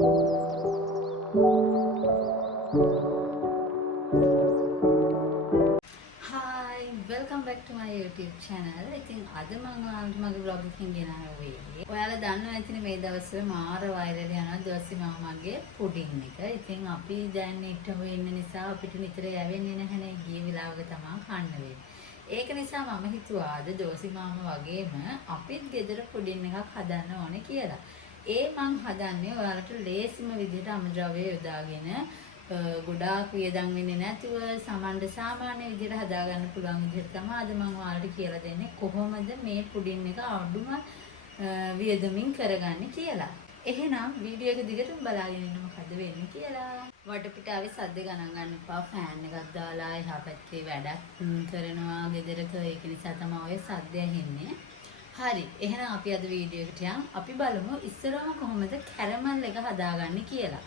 Hi, welcome back to my YouTube channel. ඉතින් අද මම ඔයාලට මගේ vlog එකකින් ගෙනාවේ. ඔයාලා දන්නවා ඇතිනේ මේ දවස්වල මාර වෛරල් යනවා දවසේ මාමගේ පුඩින් එක. ඉතින් අපි දැන් ඉටව ඉන්න නිසා අපිට නිතර යවෙන්නේ නැහැනේ. ගිය වෙලාවක තමයි කන්න වෙන්නේ. ඒක නිසා මම හිතුවා අද දෝසි මාමා වගේම අපිත් ගෙදර පුඩින් එකක් හදන්න ඕනේ කියලා. ඒ මං හදන්නේ ඔයාලට ලේසිම විදිහට අමුද්‍රව්‍ය යොදාගෙන ගොඩාක් වියදම් වෙන්නේ නැතුව සමහර සාමාන්‍ය විදිහට හදාගන්න පුළුවන් විදිහට තමයි අද මම ඔයාලට කියලා දෙන්නේ කොහොමද මේ පුඩින් එක අඩුම වියදමින් කරගන්නේ කියලා. එහෙනම් වීඩියෝ එක දිගටම බලාගෙන ඉන්න මොකද වෙන්නේ කියලා. වටපිටාවේ සද්ද ගණන් ගන්න එපා. ෆෑන් එකක් දාලා එහා පැත්තේ වැඩක් කරනවා ගෙදරක ඒක නිසා තමයි ඔය සද්ද ඇහෙන්නේ. හරි. එහෙනම් අපි අද වීඩියෝ එකට යමු. අපි බලමු ඉස්සරහම කොහොමද කැරමල් එක හදාගන්නේ කියලා.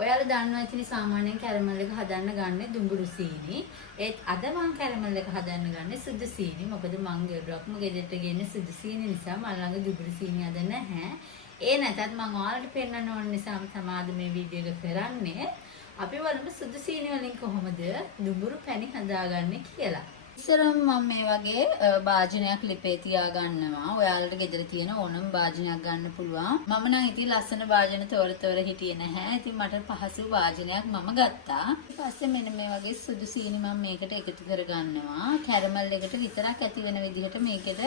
ඔයාලා දන්නවා ඉතින් සාමාන්‍යයෙන් කැරමල් එක හදන්න ගන්නේ දුඹුරු සීනි. ඒත් අද මම කැරමල් එක හදන්න ගන්නේ සුදු සීනි. මොකද මං ගෙදරක්ම ගෙදරට ගෙන්නේ සුදු සීනි නිසා මම ළඟ දුඹුරු සීනි අද නැහැ. ඒ නැතත් මම ඔයාලට පෙන්නන්න ඕන නිසා තමයි මේ වීඩියෝ එක කරන්නේ. අපි බලමු සුදු සීනි වලින් කොහොමද දුඹුරු පැණි හදාගන්නේ කියලා. ඉස්සරම මම මේ වගේ භාජනයක් ලිපේ තියා ගන්නවා. ඔයාලට ගෙදර තියෙන ඕනම භාජනයක් ගන්න පුළුවන්. මම නම් ඉතින් ලස්සන භාජන තොර හිටියේ නැහැ. ඉතින් මට පහසු භාජනයක් මම ගත්තා. ඊට පස්සේ මෙන්න මේ වගේ සුදු සීනි මම මේකට එකතු කර ගන්නවා. කැරමල් එකට විතරක් ඇති වෙන විදිහට මේකට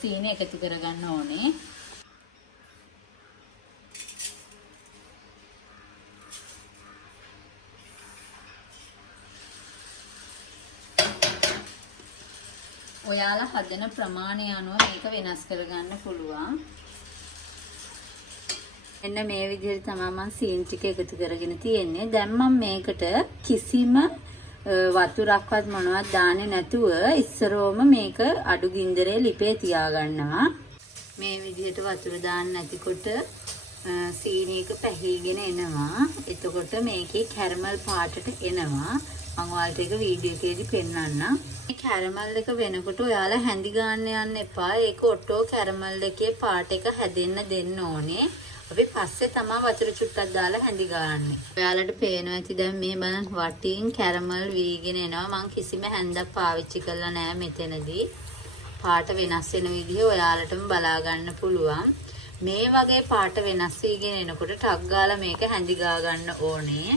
සීනි එකතු කර ගන්න ඕනේ. ඔයාලා හදන ප්‍රමාණය අනුව මේක වෙනස් කරගන්න පුළුවන්. මෙන්න මේ විදිහට තමයි මම සීනි ටික එකතු කරගෙන තියෙන්නේ. දැන් මම මේකට කිසිම වතුරක්වත් මොනවත් දාන්නේ නැතුව ඉස්සරෝම මේක අඩු ගින්දරේ ලිපේ තියාගන්නවා. මේ විදිහට වතුර දාන්න නැතිකොට සීනි එක පැහිගෙන එනවා. එතකොට මේකේ කැරමල් පාටට එනවා. මම ඔයාලට ඒක වීඩියෝ එකේදී පෙන්නන්නම්. මේ කැරමල් එක වෙනකොට ඔයාලා හැඳි ගන්න යන්න එපා. ඒක ඔටෝ කැරමල් එකේ පාට එක හැදෙන්න දෙන්න ඕනේ. අපි පස්සේ තමයි වතුර චුට්ටක් දාලා හැඳි ගන්නේ. ඔයාලට පේනවා ඇති දැන් මේ බලන්න වටින් කැරමල් වීගෙන එනවා. මම කිසිම හැන්දක් පාවිච්චි කරලා නැහැ මෙතනදී. පාට වෙනස් වෙන විදිහ ඔයාලටම බලා ගන්න පුළුවන්. මේ වගේ පාට වෙනස් වීගෙන එනකොට ටක් ගාලා මේක හැඳි ගා ගන්න ඕනේ.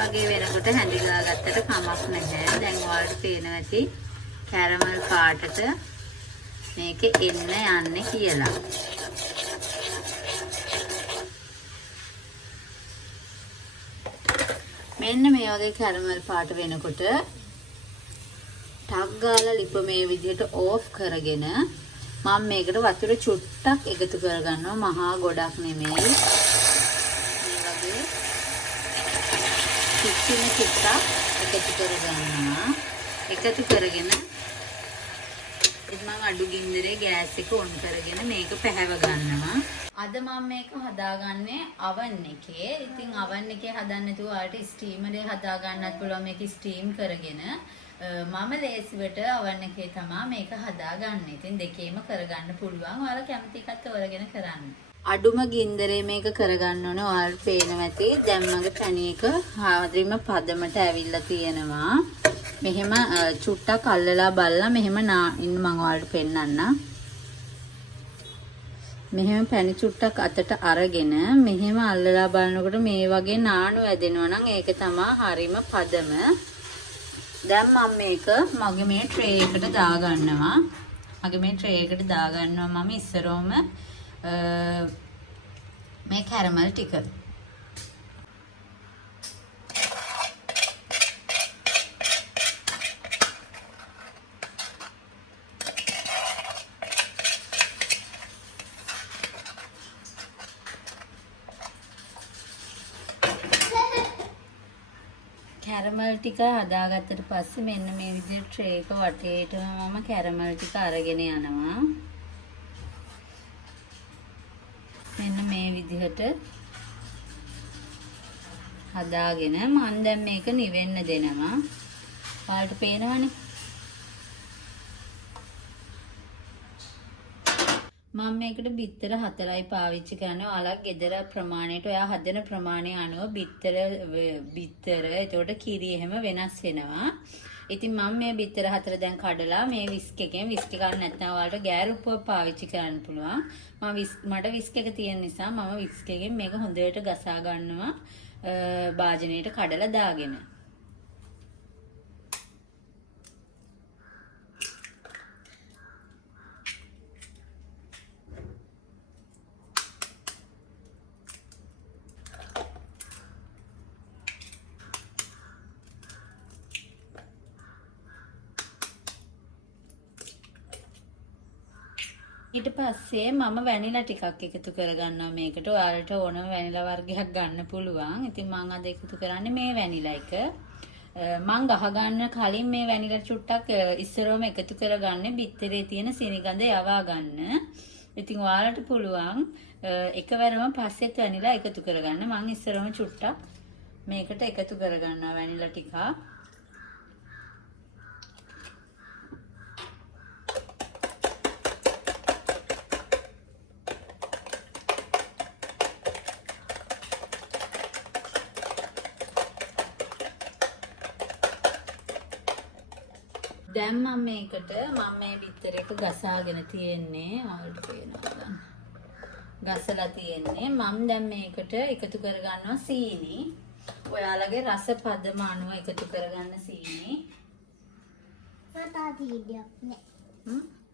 වගේ වෙනකොට හැඳි ගාගත්තට කමක් නැහැ. දැන් ඔයාලට පේනවා ඇති කැරමල් පාටට මේක එන්න යන්නේ කියලා. මෙන්න මේ වගේ කැරමල් පාට වෙනකොට ටක් ගාලා ලිප මේ විදිහට ඕෆ් කරගෙන මම මේකට වතුර චුට්ටක් එකතු කරගන්නවා. මහා ගොඩක් නෙමෙයි. කිසිම චුට්ටක් එකතු කරගන්නවා. එකතු කරගෙන මම අඩු ගින්දරේ ගෑස් එක ඔන් කරගෙන මේක පැහැව ගන්නවා. අද මම මේක හදාගන්නේ oven එකේ. ඉතින් oven එකේ හදන්න නැතුව ඔයාලට ස්ටීමරේ හදා ගන්නත් පුළුවන්. මේක ස්ටීම් කරගෙන මම ලේසිවට oven එකේ තමයි මේක හදාගන්නේ. ඉතින් දෙකේම කරගන්න පුළුවන්. ඔයාලා කැමති එකත් තෝරගෙන කරන්න. අඩුම ගින්දරේ මේක කරගන්න ඕනේ. ඔයාලට පේනවා ඇති දැන් මගේ පැණි එක හරියම පදමට ඇවිල්ලා තියෙනවා. මෙහෙම චුට්ටක් අල්ලලා බලලා මෙහෙම ඉන්න මම ඔයාලට පෙන්නන්නම්. මෙහෙම පැණි චුට්ටක් අතට අරගෙන මෙහෙම අල්ලලා බලනකොට මේ වගේ නානු වැදෙනවා නම් ඒක තමයි හරියම පදම. දැන් මම මේක මගේ මේ ට්‍රේ එකට දාගන්නවා. මගේ මේ ට්‍රේ එකට දාගන්නවා මම ඉස්සරෝම මේ කැරමල් ටික. කැරමල් ටික හදාගත්තට පස්සේ මෙන්න මේ විදිහට ට්‍රේ එක වටේටම මම කැරමල් ටික අරගෙන යනවා. මෙන්න මේ විදිහට හදාගෙන මම දැන් මේක නිවෙන්න දෙනවා. ඔයාලට පේනවනේ. මම මේකට බිත්තර 4යි පාවිච්චි කරන්නේ. ඔයාලා ගෙදර ප්‍රමාණයට ඔයා හදන ප්‍රමාණය අනුව බිත්තර එතකොට කිරි එහෙම වෙනස් වෙනවා. ඉතින් මම මේ බිත්තර 4 දැන් කඩලා මේ විස්ක් එකෙන් විස්ක් ගන්න නැත්නම් ඔයාලට ගෑරුප්පුව පාවිච්චි කරන්න පුළුවන්. මට විස්ක් එක තියෙන නිසා මම විස්ක් එකෙන් මේක හොඳට ගසා ගන්නවා භාජනයට කඩලා දාගෙන. ඊට පස්සේ මම වැනිලා ටිකක් එකතු කරගන්නවා මේකට. ඔයාලට ඕනම වැනිලා වර්ගයක් ගන්න පුළුවන්. ඉතින් මම අද එකතු කරන්නේ මේ වැනිලා එක. මම ගහ ගන්න කලින් මේ වැනිලා චුට්ටක් ඉස්සරවම එකතු කරගන්නේ බිත්තරේ තියෙන සිනිගඳ යවා ගන්න. ඉතින් ඔයාලට පුළුවන් එකවරම පස්සෙත් වැනිලා එකතු කරගන්න. මම ඉස්සරවම චුට්ටක් මේකට එකතු කරගන්නවා වැනිලා ටිකක්. දැන් මම මේකට මේ බිත්තර එක ගසාගෙන තියෙන්නේ. ඔයාලට පේනවා. ගසලා තියෙන්නේ. මම දැන් මේකට එකතු කරගන්නවා සීනි. ඔයාලගේ රස පදම අනුව එකතු කරගන්න සීනි. මට සීනියක් නෑ.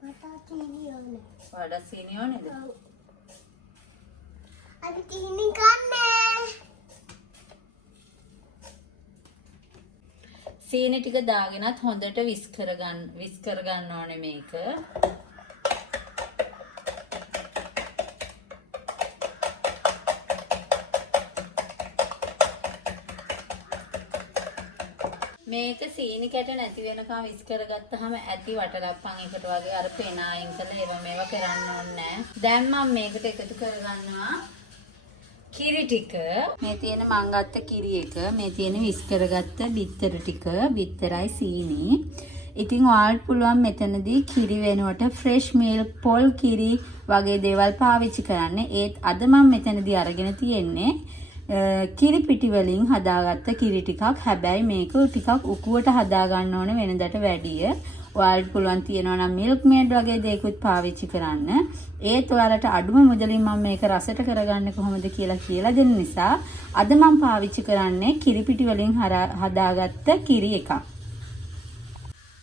මට සීනි ඕනේ. වඩා සීනි ඕනේද? ඔව්. අද සීනි කන්නේ. සීනි ටික දාගෙනත් හොඳට විස් කරගන්න ඕනේ මේක. මේක සීනි කැට නැති වෙනකම් විස් කරගත්තාම ඇති වටලප්පන් එකට වගේ අර පෙන අයින් කරලා ඒවා මේවා කරන්න ඕනේ නැහැ. දැන් මම මේකට එකතු කරගන්නවා කිරි ටික. මේ තියෙන මං ගත්ත කිරි එක, මේ තියෙන විස් කරගත්ත බිත්තර ටික, බිත්තරයි සීනි. ඉතින් ඔයාලට පුළුවන් මෙතනදී කිරි වෙනුවට ෆ්‍රෙෂ් මිල්ක්, පොල් කිරි වගේ දේවල් පාවිච්චි කරන්න. ඒත් අද මම මෙතනදී අරගෙන තියෙන්නේ කිරි පිටි වලින් හදාගත්ත කිරි ටිකක්. හැබැයි මේක ටිකක් උකුවට හදා ගන්න ඕනේ වෙනදට වැඩිය. ඔයාලට පුළුවන් තියනවා නම් මිල්ක් මේඩ් වගේ දේකුත් පාවිච්චි කරන්න. ඒත් ඔයාලට අඩුම මුදලින් මම මේක රසට කරගන්නේ කොහොමද කියලා දෙන්න නිසා අද මම පාවිච්චි කරන්නේ කිරි පිටි වලින් හදාගත්ත කිරි එකක්.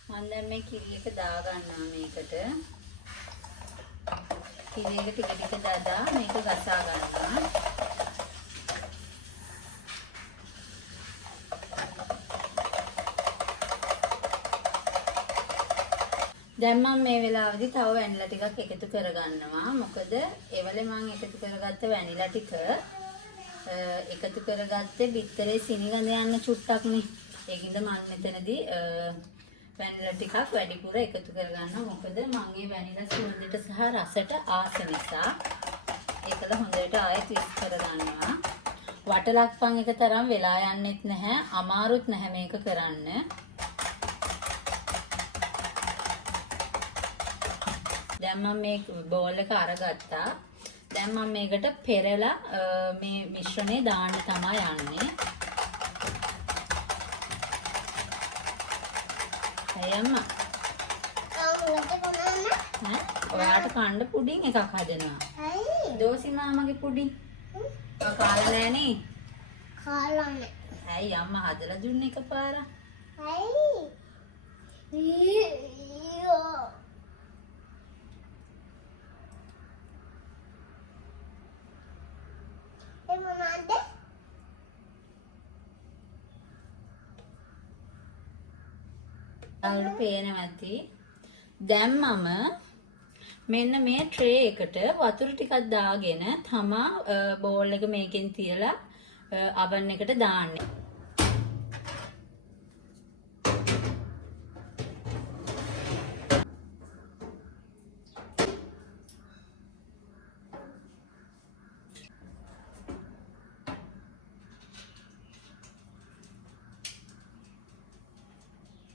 මම දැන් මේ කිරි එක දා ගන්නවා මේකට. කිරි එක ටික ටික දාලා මේක ගසා ගන්නවා. දැන් මම මේ වෙලාවේදී තව වැනිලා ටිකක් එකතු කරගන්නවා. මොකද ඒවලේ මම එකතු කරගත්ත වැනිලා ටික එකතු කරගත්තේ බිත්තරේ සිනිගඳ යන්න චුට්ටක්නේ. ඒකින්ද මම මෙතනදී වැනිලා ටිකක් වැඩිපුර එකතු කරගන්නවා. මොකද මම මේ වැනිලා සුවඳට සහ රසට ආස නිසා. ඒකල හොඳට ආයෙත් විස් කරගන්නවා. වටලක්පන් එක තරම් වෙලා යන්නෙත් නැහැ. අමාරුත් නැහැ මේක කරන්න. දැන් මම මේ බෝල් එක අරගත්තා. දැන් මම මේකට පෙරලා මේ මිශ්‍රණය දාන්න තමයි යන්නේ. අයම්මා. ඔයාට කන්න පුඩින් එකක් හදනවා. දෝසි මාමගේ පුඩින්. කාලා නෑනේ. කාලා නෑ. ඇයි අම්මා හදලා දුන්නේ එකපාරක්? ඇයි? ඔයාලට පේනවා ඇති. දැන් මම මෙන්න මේ ට්‍රේ එකට වතුර ටිකක් දාගෙන තමා බෝල් එක මේකෙන් තියලා oven එකට දාන්නේ.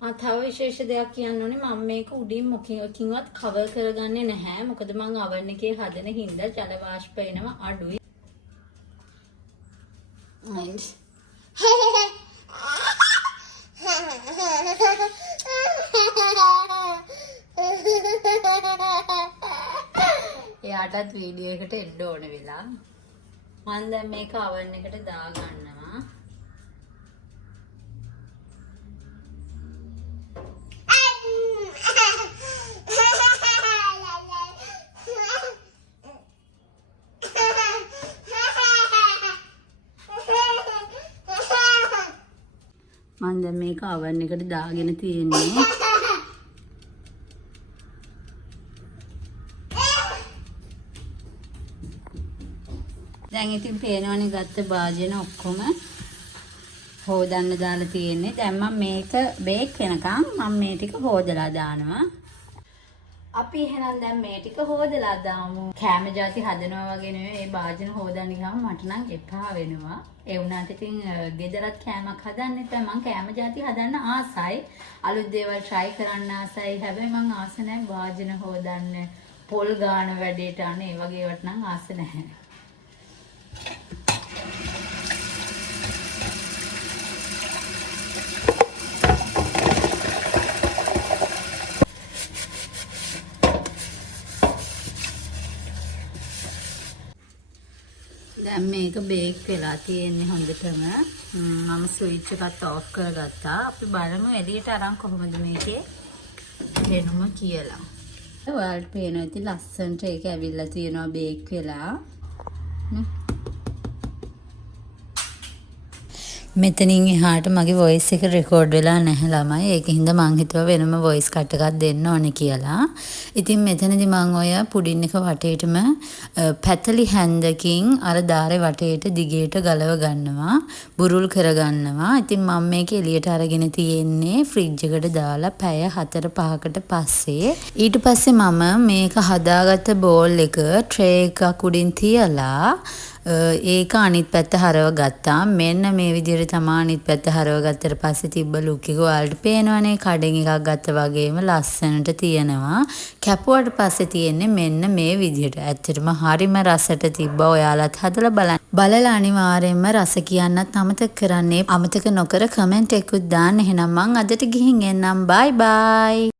තව විශේෂ දෙයක් කියන්න ඕනේ මම මේක උඩින් මොකකින්වත් කවර් කරගන්නේ නැහැ. මොකද මම oven එකේ හදන හින්දා ජල වාෂ්ප එනවා අඩුයි. එයාටත් වීඩියෝ එකට එන්න ඕන වෙලා. මම දැන් මේක oven එකට දාගන්නවා. මම දැන් මේක oven එකට දාගෙන තියෙන්නේ. දැන් ඉතින් පේනවනේ ගත්ත භාජන ඔක්කොම හොදන්න දාලා තියෙන්නේ. දැන් මම මේක බේක් වෙනකම් මම මේ ටික හොදලා දානවා. අපි එහෙනම් දැන් මේ ටික හොදලා දාමු. කෑම ಜಾති හදනවා වගේ නෙවෙයි මේ භාජන හොදන්න ගියාම මට නම් එපා වෙනවා. ඒ වුණාට ඉතින් ගෙදරත් කෑමක් හදන්න එපා. මම කෑම ಜಾති හදන්න ආසයි. අලුත් දේවල් try කරන්න ආසයි. හැබැයි මම ආස නැහැ භාජන හොදන්න. පොල් ගාන වැඩේට අනේ ඒ වගේ වට නම් ආස නැහැ. දැන් මේක බේක් වෙලා තියෙන්නේ හොඳටම. මම ස්විච් එකත් ඔෆ් කරගත්තා. අපි බලමු එළියට අරන් කොහොමද මේකේ වෙනුම කියලා. ඔයාලට පේනවා ඉතින් ලස්සනට ඒක ඇවිල්ලා තියෙනවා බේක් වෙලා. මෙතනින් එහාට මගේ වොයිස් එක රෙකෝඩ් වෙලා නැහැ ළමයි. ඒකින්ද මං හිතුවා වෙනම වොයිස් කට් එකක් දෙන්න ඕනේ කියලා. ඉතින් මෙතනදි මං ඔය පුඩින් එක වටේටම පැතලි හැන්දකින් අර ධාරේ වටේට දිගේට ගලව ගන්නවා. බුරුල් කරගන්නවා. ඉතින් මම මේක එළියට අරගෙන තියෙන්නේ ෆ්‍රිජ් එකට දාලා පැය 4-5කට පස්සේ. ඊට පස්සේ මම මේක හදාගත්ත බෝල් එක ට්‍රේ එකක් උඩින් තියලා ඒක අනිත් පැත්ත හරව ගත්තා. මෙන්න මේ විදිහට තමයි අනිත් පැත්ත හරව ගත්තට පස්සේ තිබ්බ ලුක් එක ඔයාලට පේනවනේ. කඩෙන් එකක් ගත්ත වගේම ලස්සනට තියෙනවා. කැපුවට පස්සේ තියෙන්නේ මෙන්න මේ විදිහට. ඇත්තටම හරිම රසට තිබ්බා. ඔයාලත් හදලා බලන්න. බලලා අනිවාර්යයෙන්ම රස කියන්නත් අමතක කරන්නේ. අමතක නොකර කමෙන්ට් එකකුත් දාන්න. එහෙනම් මං අදට ගිහින් එන්නම්. බයි බයි.